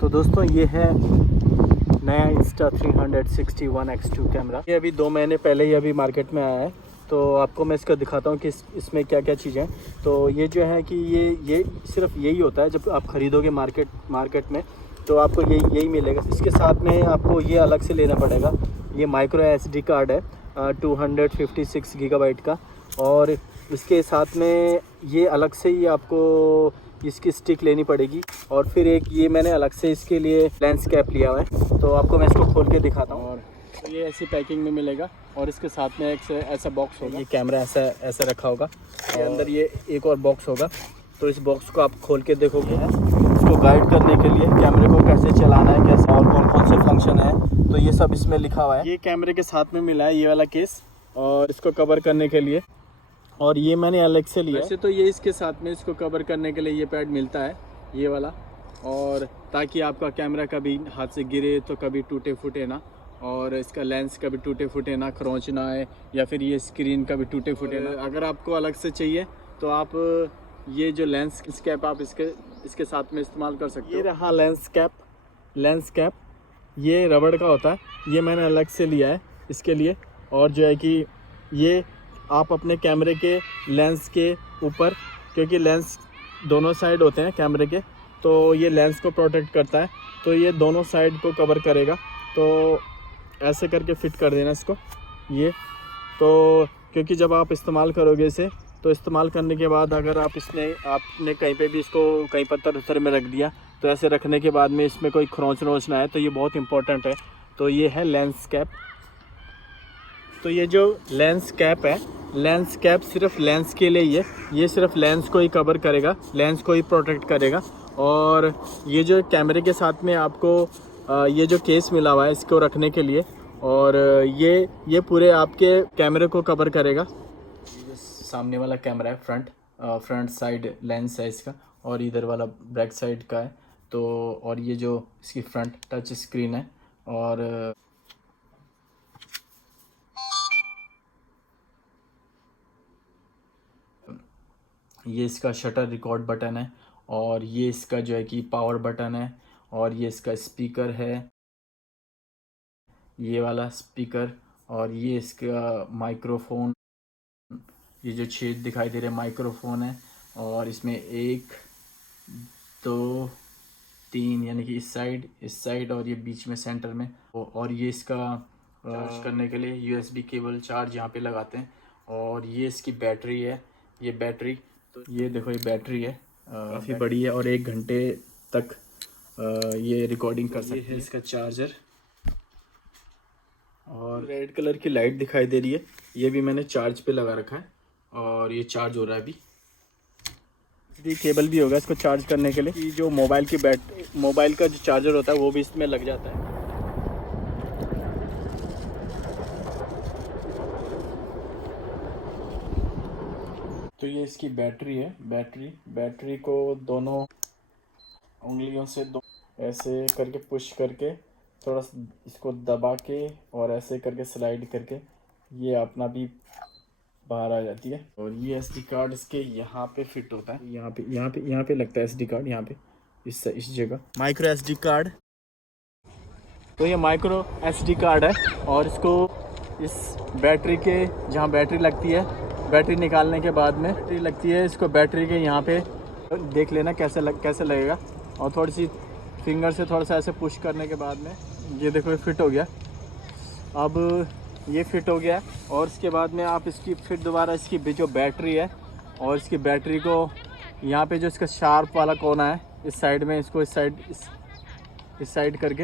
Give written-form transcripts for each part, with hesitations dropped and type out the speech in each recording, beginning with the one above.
तो दोस्तों ये है नया Insta360 ONE X2 कैमरा। ये अभी 2 महीने पहले ही अभी मार्केट में आया है। तो आपको मैं इसका दिखाता हूँ कि इसमें क्या क्या चीज़ें हैं। तो ये जो है कि ये सिर्फ यही होता है जब आप ख़रीदोगे मार्केट में, तो आपको यही मिलेगा। इसके साथ में आपको ये अलग से लेना पड़ेगा। ये माइक्रो SD कार्ड है 256 गीगाबाइट का, और इसके साथ में ये अलग से ही आपको इसकी स्टिक लेनी पड़ेगी। और फिर एक ये मैंने अलग से इसके लिए लेंस कैप लिया हुआ है, तो आपको मैं इसको खोल के दिखाता हूँ। और तो ये ऐसी पैकिंग में मिलेगा, और इसके साथ में एक ऐसा बॉक्स होगा। ये कैमरा ऐसा रखा होगा, और अंदर ये एक और बॉक्स होगा। तो इस बॉक्स को आप खोल के देखोगे, इसको गाइड करने के लिए कैमरे को कैसे चलाना है, कैसे और कौन से फंक्शन है, तो ये सब इसमें लिखा हुआ है। ये कैमरे के साथ में मिला है ये वाला केस, और इसको कवर करने के लिए, और ये मैंने अलग से लिया। वैसे तो ये इसके साथ में इसको कवर करने के लिए ये पैड मिलता है, ये वाला, और ताकि आपका कैमरा कभी हाथ से गिरे तो कभी टूटे फूटे ना, और इसका लेंस कभी टूटे फूटे ना, खरोंच ना आए, या फिर ये स्क्रीन कभी टूटे फूटे ना। अगर आपको अलग से चाहिए तो आप ये जो लेंस कैप आप इसके साथ में इस्तेमाल कर सकते हो। ये रहा लेंस कैप, ये रबड़ का होता है, ये मैंने अलग से लिया है इसके लिए। और जो है कि ये आप अपने कैमरे के लेंस के ऊपर, क्योंकि लेंस दोनों साइड होते हैं कैमरे के, तो ये लेंस को प्रोटेक्ट करता है, तो ये दोनों साइड को कवर करेगा। तो ऐसे करके फिट कर देना इसको, ये तो, क्योंकि जब आप इस्तेमाल करोगे इसे, तो इस्तेमाल करने के बाद अगर आपने कहीं पे भी इसको कहीं पत्थर में रख दिया, तो ऐसे रखने के बाद में इसमें कोई खरोंच ना आए, तो ये बहुत इंपॉर्टेंट है। तो ये है लेंस कैप। तो ये जो लेंस कैप है, लेंस कैप सिर्फ लेंस के लिए ही है। ये सिर्फ लेंस को ही कवर करेगा, लेंस को ही प्रोटेक्ट करेगा। और ये जो कैमरे के साथ में आपको ये जो केस मिला हुआ है इसको रखने के लिए, और ये पूरे आपके कैमरे को कवर करेगा। ये सामने वाला कैमरा है, फ्रंट साइड लेंस है इसका, और इधर वाला बैक साइड का है। तो और ये जो इसकी फ्रंट टच स्क्रीन है, और ये इसका शटर रिकॉर्ड बटन है, और ये इसका जो है कि पावर बटन है, और ये इसका स्पीकर है, ये वाला स्पीकर, और ये इसका माइक्रोफोन, ये जो छेद दिखाई दे रहे माइक्रोफोन है। और इसमें 1 2 3 यानी कि इस साइड और ये बीच में सेंटर में। और ये इसका चार्ज करने के लिए USB केबल चार्ज यहाँ पे लगाते हैं। और ये इसकी बैटरी है, ये बैटरी, तो ये देखो ये बैटरी है, काफ़ी बड़ी है, और 1 घंटे तक ये रिकॉर्डिंग कर सकती है। इसका चार्जर, और रेड कलर की लाइट दिखाई दे रही है, ये भी मैंने चार्ज पे लगा रखा है, और ये चार्ज हो रहा है अभी। केबल भी होगा इसको चार्ज करने के लिए। जो मोबाइल का जो चार्जर होता है वो भी इसमें लग जाता है। तो ये इसकी बैटरी है, बैटरी को दोनों उंगलियों से ऐसे करके पुश करके, थोड़ा इसको दबा के और ऐसे करके स्लाइड करके ये अपना भी बाहर आ जाती है। और ये SD कार्ड इसके यहाँ पे फिट होता है, यहाँ पे लगता है SD कार्ड, यहाँ पे इस जगह माइक्रो SD कार्ड। तो ये माइक्रो SD कार्ड है, और इसको इस बैटरी के जहाँ बैटरी लगती है, बैटरी निकालने के बाद में बैटरी लगती है, इसको बैटरी के यहाँ पे देख लेना कैसे लगेगा। और थोड़ी सी फिंगर से थोड़ा सा ऐसे पुश करने के बाद में ये देखो ये फिट हो गया। अब ये फिट हो गया, और इसके बाद में आप इसकी फिर दोबारा इसकी जो बैटरी है, और इसकी बैटरी को यहाँ पे जो इसका शार्प वाला कोना है इस साइड में, इसको इस साइड करके,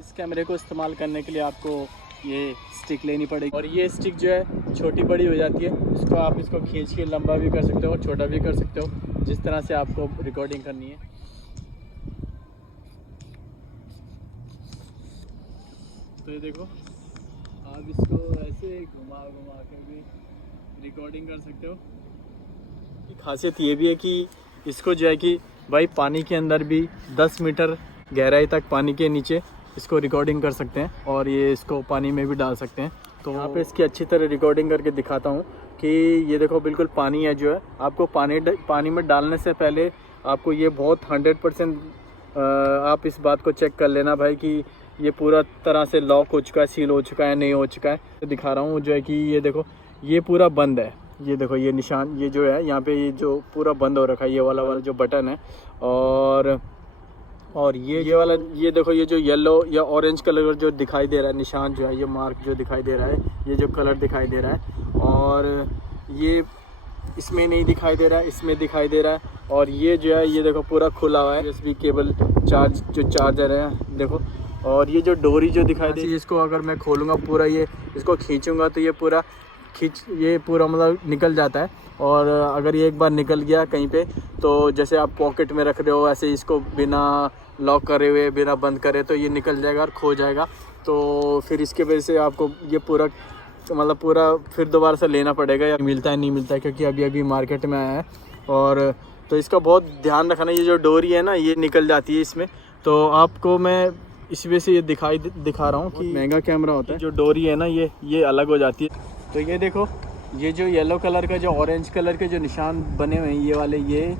इस कैमरे को इस्तेमाल करने के लिए आपको ये स्टिक लेनी पड़ेगी। और ये स्टिक जो है छोटी बड़ी हो जाती है, इसको खींच के लंबा भी कर सकते हो और छोटा भी कर सकते हो, जिस तरह से आपको रिकॉर्डिंग करनी है। तो ये देखो, आप इसको ऐसे घुमा कर भी रिकॉर्डिंग कर सकते हो। खासियत ये भी है कि इसको जो है कि भाई पानी के अंदर भी 10 मीटर गहराई तक पानी के नीचे इसको रिकॉर्डिंग कर सकते हैं, और ये इसको पानी में भी डाल सकते हैं। तो यहाँ पे इसकी अच्छी तरह रिकॉर्डिंग करके दिखाता हूँ कि ये देखो बिल्कुल पानी है जो है। आपको पानी में डालने से पहले आपको ये बहुत 100% आप इस बात को चेक कर लेना भाई कि ये पूरा तरह से लॉक हो चुका है, सील हो चुका है, नहीं हो चुका है। तो दिखा रहा हूँ जो है कि ये देखो ये पूरा बंद है। ये देखो ये निशान, ये जो है यहाँ पे, ये जो पूरा बंद हो रखा है, ये वाला जो बटन है। और ये वाला, ये देखो ये जो येलो या ऑरेंज कलर जो दिखाई दे रहा है निशान, जो है ये मार्क जो दिखाई दे रहा है, ये जो कलर दिखाई दे रहा है, और ये इसमें नहीं दिखाई दे रहा है, इसमें दिखाई दे रहा है। और ये जो है ये देखो पूरा खुला हुआ है, यूएसबी केबल चार्ज जो चार्जर है देखो। और ये जो डोरी जो दिखाई दे, इसको अगर मैं खोलूँगा पूरा, ये इसको खींचूँगा तो ये पूरा मतलब निकल जाता है। और अगर ये एक बार निकल गया कहीं पे, तो जैसे आप पॉकेट में रख रहे हो, ऐसे इसको बिना लॉक करे हुए, बिना बंद करे, तो ये निकल जाएगा और खो जाएगा। तो फिर इसके वजह से आपको ये पूरा मतलब पूरा फिर दोबारा से लेना पड़ेगा, या मिलता है नहीं मिलता है, क्योंकि अभी अभी मार्केट में आया है। और तो इसका बहुत ध्यान रखना, ये जो डोरी है ना ये निकल जाती है इसमें। तो आपको मैं इस वजह से ये दिखा रहा हूँ कि महंगा कैमरा होता है, जो डोरी है ना ये अलग हो जाती है। तो ये देखो, ये जो येलो कलर का, जो ऑरेंज कलर के जो निशान बने हुए हैं, ये वाले, ये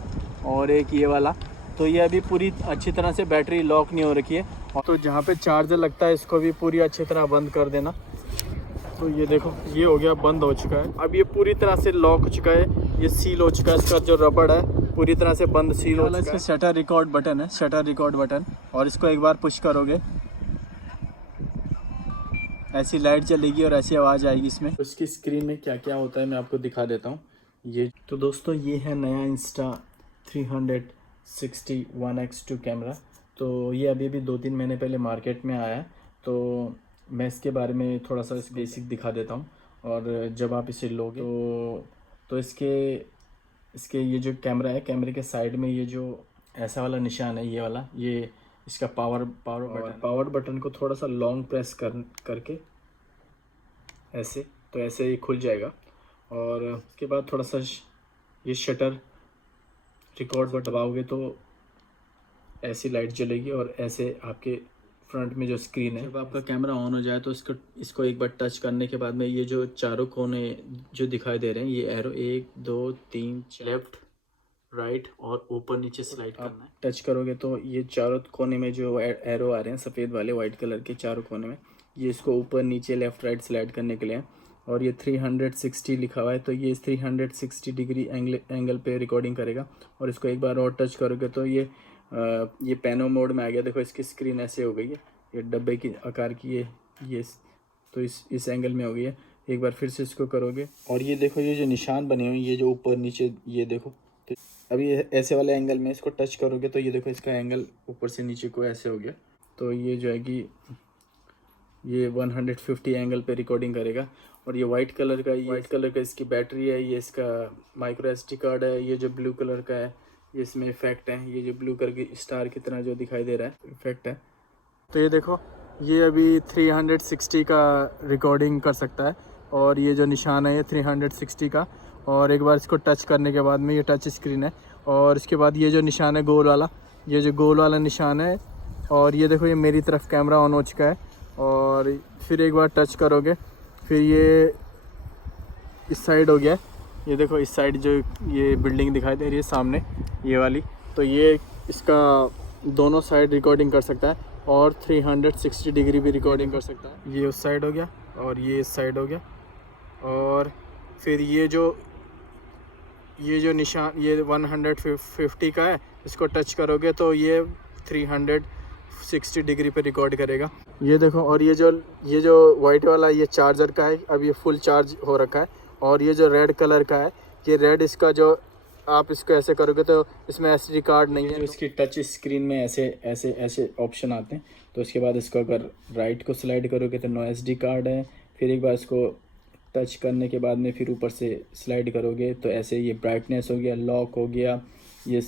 और एक ये वाला, तो ये अभी पूरी अच्छी तरह से बैटरी लॉक नहीं हो रखी है। और तो जहाँ पे चार्जर लगता है इसको भी पूरी अच्छी तरह बंद कर देना। तो ये देखो ये हो गया, बंद हो चुका है। अब ये पूरी तरह से लॉक हो चुका है, ये सील हो चुका है, इसका जो रबड़ है पूरी तरह से बंद सील हो चुका है। शटर रिकॉर्ड बटन है, शटर रिकॉर्ड बटन, और इसको एक बार पुश करोगे ऐसी लाइट चलेगी और ऐसी आवाज़ आएगी इसमें। तो इसकी स्क्रीन में क्या क्या होता है मैं आपको दिखा देता हूँ। ये तो दोस्तों ये है नया Insta360 1x2 कैमरा। तो ये अभी 2-3 महीने पहले मार्केट में आया है। तो मैं इसके बारे में थोड़ा सा इस बेसिक दिखा देता हूँ। और जब आप इसे लोगे तो इसके ये जो कैमरा है, कैमरे के साइड में ये जो ऐसा वाला निशान है, ये वाला, ये इसका पावर बटन को थोड़ा सा लॉन्ग प्रेस करके ऐसे, तो ऐसे ही खुल जाएगा। और उसके बाद थोड़ा सा ये शटर रिकॉर्ड पर दबाओगे तो ऐसी लाइट जलेगी, और ऐसे आपके फ्रंट में जो स्क्रीन है, जब आपका कैमरा ऑन हो जाए तो इसको एक बार टच करने के बाद में ये जो चारों कोने जो दिखाई दे रहे हैं, ये एरो 1 2 3 लेफ्ट राइट और ऊपर नीचे स्लाइड करना है। टच करोगे तो ये चारों कोने में जो एरो आ रहे हैं सफ़ेद वाले, वाइट कलर के चारों कोने में, ये इसको ऊपर नीचे लेफ़्ट राइट स्लाइड करने के लिए। और ये 360 लिखा हुआ है, तो ये 360 डिग्री एंगल पे रिकॉर्डिंग करेगा। और इसको एक बार और टच करोगे तो ये पैनो मोड में आ गया। देखो इसकी स्क्रीन ऐसे हो गई है, ये डब्बे की आकार की ये तो इस एंगल में हो गई है। एक बार फिर से इसको करोगे और ये देखो ये जो निशान बने हुए हैं, ये जो ऊपर नीचे, ये देखो। तो अभी ऐसे वाले एंगल में इसको टच करोगे तो ये देखो इसका एंगल ऊपर से नीचे को ऐसे हो गया। तो ये जो है कि ये 150 एंगल पे रिकॉर्डिंग करेगा। और ये वाइट कलर का इसकी बैटरी है, ये इसका माइक्रो SD कार्ड है। ये जो ब्लू कलर का है ये इसमें इफेक्ट है, ये जो ब्लू कलर की स्टार की तरह जो दिखाई दे रहा है इफेक्ट है। तो ये देखो ये अभी 360 का रिकॉर्डिंग कर सकता है। और ये जो निशान है ये 360 का। और एक बार इसको टच करने के बाद में ये टच स्क्रीन है। और इसके बाद ये जो निशान है गोल वाला, ये जो गोल वाला निशान है। और ये देखो ये मेरी तरफ कैमरा ऑन हो चुका है। और फिर एक बार टच करोगे, फिर ये इस साइड हो गया। ये देखो इस साइड जो ये बिल्डिंग दिखाई दे रही है सामने, ये वाली, तो ये इसका दोनों साइड रिकॉर्डिंग कर सकता है। और 360 डिग्री भी रिकॉर्डिंग कर सकता है। ये उस साइड हो गया और ये इस साइड हो गया। और फिर ये जो निशान ये 150 का है, इसको टच करोगे तो ये 360 डिग्री पे रिकॉर्ड करेगा। ये देखो। और ये जो वाइट वाला ये चार्जर का है, अब ये फुल चार्ज हो रखा है। और ये जो रेड कलर का है, ये रेड इसका जो आप इसको ऐसे करोगे तो इसमें SD कार्ड नहीं है। इसकी टच स्क्रीन में ऐसे ऑप्शन आते हैं। तो उसके बाद इसको अगर राइट को स्लाइड करोगे तो नो SD कार्ड है। फिर एक बार इसको टच करने के बाद में फिर ऊपर से स्लाइड करोगे तो ऐसे ये ब्राइटनेस हो गया, लॉक हो गया। ये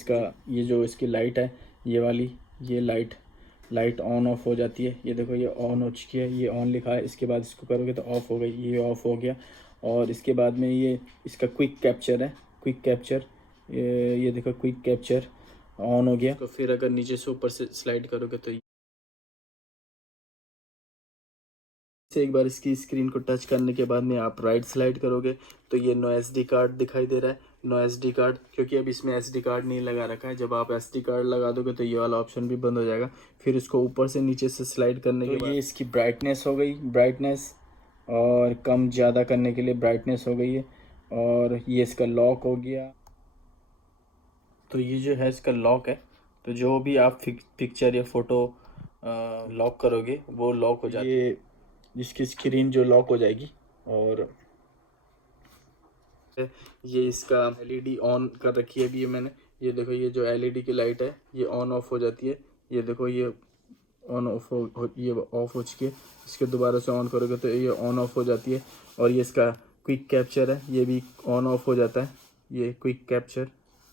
जो इसकी लाइट है, ये वाली, ये लाइट ऑन ऑफ हो जाती है। ये देखो ये ऑन हो चुकी है, ये ऑन लिखा है। इसके बाद इसको करोगे तो ऑफ हो गई, ये ऑफ हो गया। और इसके बाद में ये इसका क्विक कैप्चर है, क्विक कैप्चर, ये देखो क्विक कैप्चर ऑन हो गया। तो फिर अगर नीचे से ऊपर से स्लाइड करोगे तो एक बार इसकी स्क्रीन को टच करने के बाद में आप राइट स्लाइड करोगे तो ये नो SD कार्ड दिखाई दे रहा है। नो एसडी कार्ड, क्योंकि अब इसमें एसडी कार्ड नहीं लगा रखा है। जब आप एसडी कार्ड लगा दोगे तो ये वाला ऑप्शन भी बंद हो जाएगा। फिर इसको ऊपर से नीचे से स्लाइड करने के बाद ये इसकी ब्राइटनेस हो गई, ब्राइटनेस और कम ज़्यादा करने के लिए ब्राइटनेस हो गई है। और ये इसका लॉक हो गया। तो ये जो है इसका लॉक है। तो जो भी आप पिक्चर या फोटो लॉक करोगे वो लॉक हो जाती है। ये इसकी स्क्रीन जो लॉक हो जाएगी। और ये इसका एलईडी ऑन कर रखी है अभी ये मैंने। ये देखो, ये जो एलईडी की लाइट है ये ऑन ऑफ हो जाती है। ये देखो, ये ऑन ऑफ ये ऑफ हो चुकी है। इसके दोबारा से ऑन करोगे तो ये ऑन ऑफ हो जाती है। और ये इसका क्विक कैप्चर है, ये भी ऑन ऑफ हो जाता है। ये क्विक कैप्चर,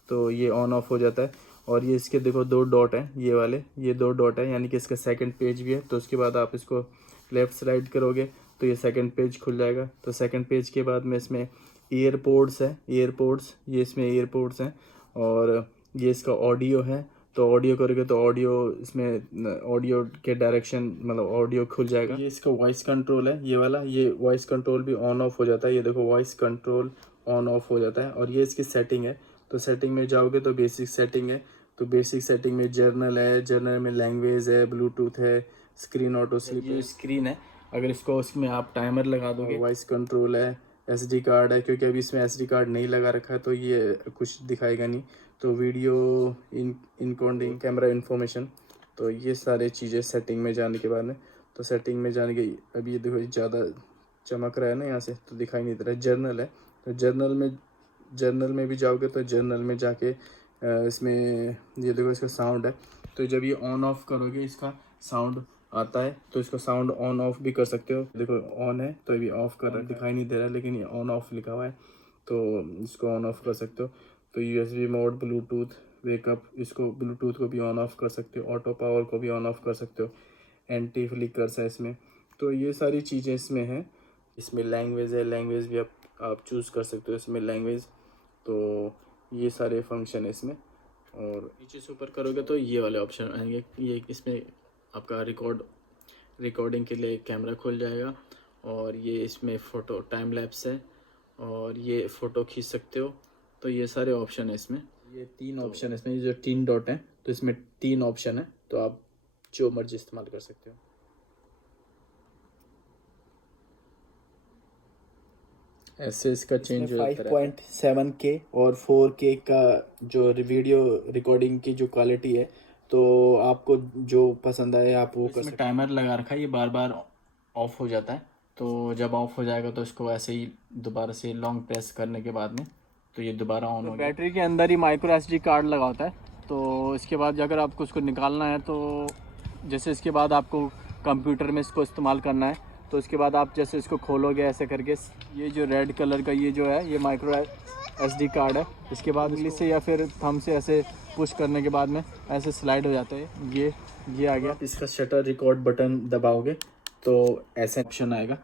तो ये ऑन ऑफ हो जाता है। और ये इसके देखो 2 डॉट हैं, ये वाले, ये 2 डॉट है, यानी कि इसका सेकंड पेज भी है। तो उसके बाद आप इसको लेफ़्ट स्लाइड करोगे तो ये सेकंड पेज खुल जाएगा। तो सेकंड पेज के बाद में इसमें ईयरपोर्ट्स है, ईयरपोर्ट्स, ये इसमें ईयरपोर्ट्स हैं। और ये इसका ऑडियो है। तो ऑडियो करोगे तो ऑडियो, इसमें ऑडियो के डायरेक्शन मतलब ऑडियो खुल जाएगा। ये इसका वॉइस कंट्रोल है, ये वाला, ये वॉइस कंट्रोल भी ऑन ऑफ हो जाता है। ये देखो, वॉइस कंट्रोल ऑन ऑफ हो जाता है। और ये इसकी सेटिंग है। तो सेटिंग में जाओगे तो बेसिक सेटिंग है। तो बेसिक सेटिंग में जर्नल है, जर्नल में लैंग्वेज है, ब्लूटूथ है, स्क्रीन ऑटो स्लिप, ये स्क्रीन है। अगर इसको उसमें आप टाइमर लगा दोगे, वॉइस कंट्रोल है, एसडी कार्ड है, क्योंकि अभी इसमें एसडी कार्ड नहीं लगा रखा है तो ये कुछ दिखाएगा नहीं। तो वीडियो इनकोडिंग, कैमरा इन्फॉर्मेशन, तो ये सारे चीज़ें सेटिंग में जाने के बाद में। तो सेटिंग में जाने के अभी ये देखो, ज़्यादा चमक रहा है ना यहाँ से, तो दिखाई नहीं दे रहा है। जर्नल है, तो जर्नल में भी जाओगे तो जर्नल में जाके इसमें ये देखो, इसका साउंड है। तो जब ये ऑन ऑफ करोगे इसका साउंड आता है। तो इसको साउंड ऑन ऑफ भी कर सकते हो। देखो ऑन है तो अभी ऑफ कर रहा है, दिखाई नहीं दे रहा है, लेकिन ये ऑन ऑफ लिखा हुआ है। तो इसको ऑन ऑफ कर सकते हो। तो यूएसबी मोड, ब्लूटूथ, वेकअप, इसको ब्लूटूथ को भी ऑन ऑफ कर सकते हो। ऑटो पावर को भी ऑन ऑफ कर सकते हो। एंटी फ्लिकर्स है इसमें। तो ये सारी चीज़ें इसमें हैं। इसमें लैंग्वेज है, लैंग्वेज भी आप चूज़ कर सकते हो इसमें लैंग्वेज। तो ये सारे फंक्शन है इसमें। और नीचे से ऊपर करोगे तो ये वाले ऑप्शन आएंगे। ये इसमें आपका रिकॉर्डिंग के लिए कैमरा खुल जाएगा। और ये इसमें फ़ोटो टाइम लैप्स है। और ये फ़ोटो खींच सकते हो। तो ये सारे ऑप्शन है इसमें। ये 3 ऑप्शन है इसमें, ये जो 3 डॉट हैं तो इसमें 3 ऑप्शन है। तो आप जो मर्जी इस्तेमाल कर सकते हो। ऐसे इसका चेंज हो जाता है। 5.7K और 4K का जो वीडियो रिकॉर्डिंग की जो क्वालिटी है, तो आपको जो पसंद आए आप वो कर सकते हैं। टाइमर लगा रखा है, ये बार बार ऑफ हो जाता है। तो जब ऑफ हो जाएगा तो इसको ऐसे ही दोबारा से लॉन्ग प्रेस करने के बाद में तो ये दोबारा ऑन हो गया। बैटरी के अंदर ही माइक्रो एसडी कार्ड लगा होता है। तो इसके बाद अगर आपको उसको निकालना है तो जैसे इसके बाद आपको कंप्यूटर में इसको इस्तेमाल करना है। तो इसके बाद आप जैसे इसको खोलोगे ऐसे करके, ये जो रेड कलर का ये जो है ये माइक्रो एसडी कार्ड है। इसके बाद उंगली से या फिर थंब से ऐसे पुश करने के बाद में ऐसे स्लाइड हो जाता है। ये आ गया। इसका शटर रिकॉर्ड बटन दबाओगे तो ऐसा ऑप्शन आएगा।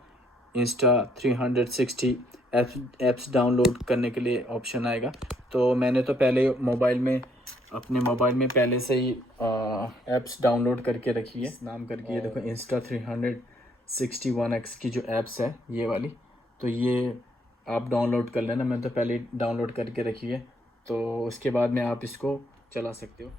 इंस्टा 360 एप्स डाउनलोड करने के लिए ऑप्शन आएगा। तो मैंने तो पहले अपने मोबाइल में पहले से ही एप्स डाउनलोड करके रखी है। नाम करके ये देखो, इंस्टा 361X की जो एप्स है ये वाली, तो ये आप डाउनलोड कर लेना। मैंने तो पहले डाउनलोड करके रखी है। तो उसके बाद में आप इसको चला सकते हो।